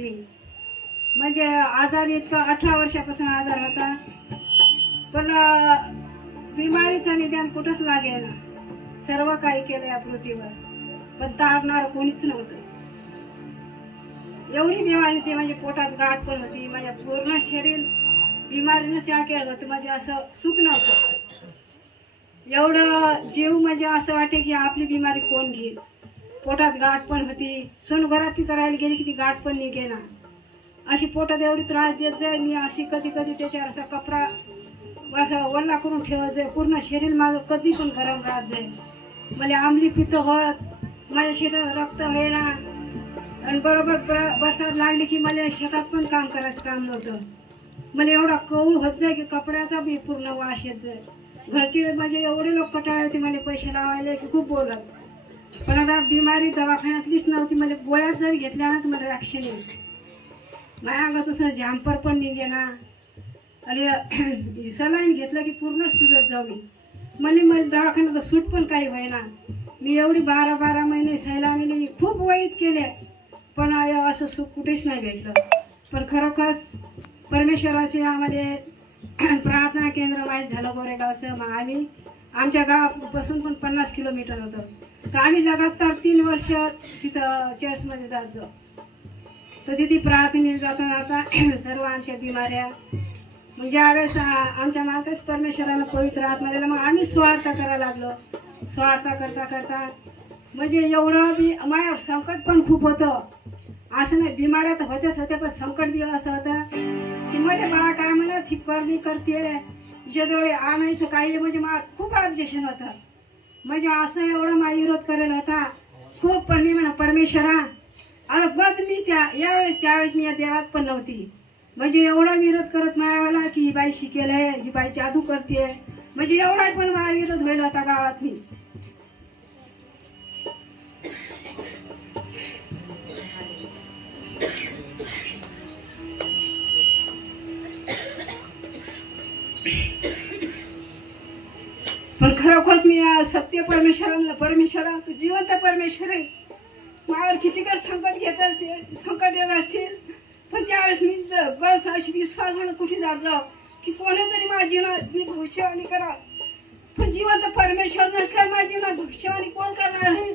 होती मी. म्हणजे आजारी इतका 18 वर्षापासून आजार होता, पण बिमारीचं निदान कुठंच लागेल ना. सर्व काही केलं या पृथ्वीवर, पण तारणार कोणीच नव्हतं. एवढी बिमारी होती, म्हणजे पोटात गाठ पण होती, माझ्या पूर्ण शरीर बिमारीनं शाकेल होतं. म्हणजे असं सुख नव्हतं. एवढं जीव म्हणजे असं वाटे की आपली बिमारी कोण घेईल. पोटात गाठ पण होती, सोनोग्राफी करायला गेली की ती गाठ पण निघेना. अशी पोटात एवढी त्रास देत जाय मी. अशी कधी कधी त्याच्यावर असा कपडा असं वल्ला करून ठेवत जाय. पूर्ण शरीर माझं कधी पण गरम राहत जाय. मला आंबली पित्त होत, माझ्या शरीरात रक्त होईना. आणि बरोबर बसायला लागली की मला शेतात पण काम करायचं काम नव्हतं. मला एवढा कौल होत जाय की कपड्याचा बी पूर्ण वास येत जाय. घरचे म्हणजे एवढे लोक कटाळे होते मला पैसे लावायला की खूप बोलत. पण आता बिमारी दवाखान्यातलीच नव्हती. मला गोळ्यात जरी घेतल्या ना तर मला रॅक्शन येईल. माझ्या अंगातून झांपर पण निघेना. आणि सलाईन घेतलं की पूर्णच सुजत जाऊ मी. मला दवाखान्यात सूट पण काही व्हायना. मी एवढी 12 महिने सैलानीने खूप वाईट केले, पण असं सुख कुठेच नाही भेटलं. पण खरोखरच परमेश्वराचे आम्हाला प्रार्थना केंद्र माहीत झालं गोरेगावचं. मग आम्ही आमच्या गावापासून पण 50 किलोमीटर होतं. तर आम्ही लगातार 3 वर्ष तिथं चर्चमध्ये जायचो. तर तिथे प्रार्थनेला जाता जाता सर्व आमच्या बिमाऱ्या म्हणजे ज्यावेळेस आमच्या मार्गच परमेश्वरानं पवित्र आत्मा दिला. मग आम्ही स्वार्थ करायला लागलो. स्वार्थ करता करता म्हणजे एवढं बी माझ्या संकट पण खूप होतं. असं नाही, बिमाऱ्या तर होत्याच होत्या, पण संकट बी असं होतं की मध्ये मला काय म्हणत ही मी करते ज्याजवळ आणायचं काही. म्हणजे मला खूप ऑब्जेक्शन होतं. म्हणजे असं एवढं माझा विरोध करायला होता खूप. पण मी म्हणा परमेश्वरा अरे बस मी त्यावेळेस मी या देवात पण नव्हती. म्हणजे एवढा विरोध करत माझ्यावाला की ही बाई शिकेल आहे, ही बाई जादू करते. म्हणजे एवढा पण माझा विरोध व्हायला होता गावात मी. पण खरोखरच मी सत्य परमेश्वरा तू जिवंत परमेश्वर आहे. माझ्यावर किती काय संकट घेत असते, संकट येत असतील, पण त्यावेळेस मी बस अशी विश्वासानं कुठे जात जाऊ की कोणीतरी माझ्या जीवनात मी भविष्यवाणी करा. पण जिवंत परमेश्वर नसल्यावर माझ्या जीवनात भविष्यवाणी कोण करणार आहे.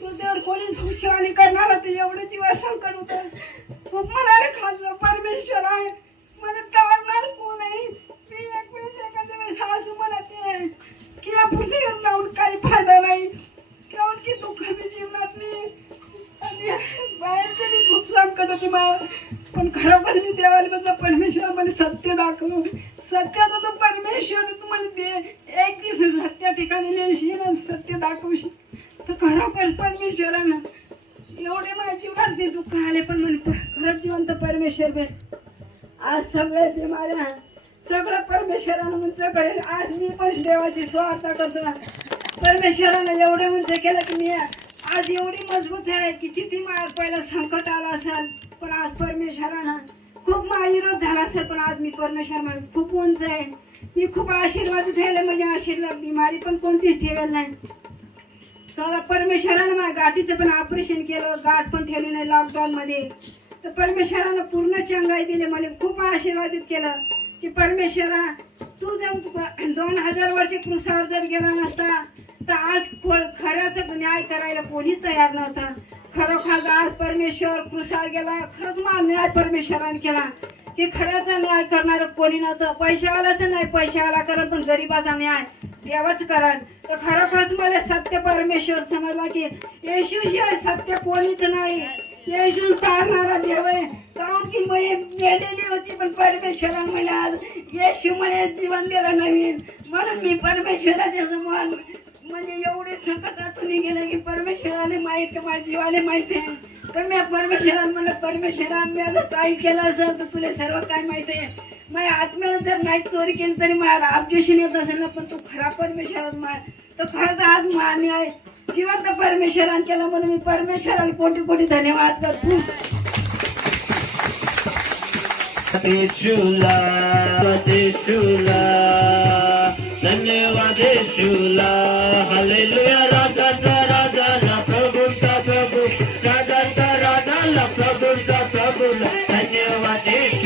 तुझ्यावर कोणी भविष्यवाणी करणार तर एवढं जीवन संकट होतं. खूप मनाला खाल्लं परमेश्वर आहे, मला तारणार कोण आहे. मी एक वेळेस एखाद्या वेळेस असं म्हणते की या पृथ्वीवर जाऊन काही फायदा नाही, कारण की दुःख मी जीवनात मी बाहेरचे मी खूप संकट होते मला. पण खरोखर मी देवाला म्हटलं परमेश्वर मला सत्य दाखव. सत्याचा तो परमेश्वर तुम्हाला दे. एक दिवस सत्य ठिकाणी नेशील आणि सत्य दाखवशील. तर खरोखर परमेश्वरानं एवढे माझ्या जीवनात ते दुःख आले, पण मला खरंच जिवंत परमेश्वर भेट. आज सगळे बिमाऱ्या सगळं परमेश्वरानं म्हणजे करेल. आज मी पण देवाची स्वार्थ करतो. परमेश्वरानं एवढं म्हणजे केलं की मी आज एवढी मजबूत आहे की किती मला पहिला संकट आलं असेल, पण आज परमेश्वरानं खूप विरोध झाला असेल, पण आज मी परमेश्वर खूप उंच आहे. मी खूप आशीर्वाद ठेवले. म्हणजे आशीर्वाद बिमारी पण कोणतीच ठेवेल नाही. स्वतः परमेश्वरानं माझ्या गाठीचं पण ऑपरेशन केलं, गाठ पण ठेवली नाही लॉकडाऊन मध्ये. तर परमेश्वरानं पूर्ण चंगाई दिली. मला खूप आशीर्वादित केलं की परमेश्वरा तू जर 2000 वर्ष क्रुसावर जर गेला नसता तर आज खऱ्याचा न्याय करायला कोणी तयार नव्हता. खरोखर आज परमेश्वर क्रुसावर गेला. खरंच मला न्याय परमेश्वराने केला की खऱ्याचा न्याय करणारं कोणी नव्हतं. पैशावालाच नाही, पैशावाला करण, पण गरीबाचा न्याय देवाच करण. तर खरोखरच मला सत्य परमेश्वर समजला की येशूशिवाय सत्य कोणीच नाही. येशू तारणारा देव आहे. कारण की मी मेलेली होती, पण परमेश्वराने मला आज येशू मला जीवन दिलं नवीन. म्हणून मी परमेश्वराच्या समोर म्हणजे एवढे संकटातून गेले की परमेश्वराने माहीत का माझ्या जीवाले माहिती आहे. तर मी परमेश्वराने म्हणलं परमेश्वरा मी आता काही केलं असेल तर तुला सर्व काय माहिती आहे. माझ्या आत्म्यानं जर नाही चोरी केली तरी मला ऑब्जेक्शन येत असेल ना, पण तू खरा परमेश्वरात माय तर खरंच आज मान्य आहे जिवंत परमेश्वराने केला. म्हणून मी परमेश्वराला कोटी कोटी धन्यवाद करतो. धन्यवाद येशूला. हालेलुया. राजाचा राजाला प्रभूचा प्रभू, राजाचा राजाला प्रभूचा प्रभू देश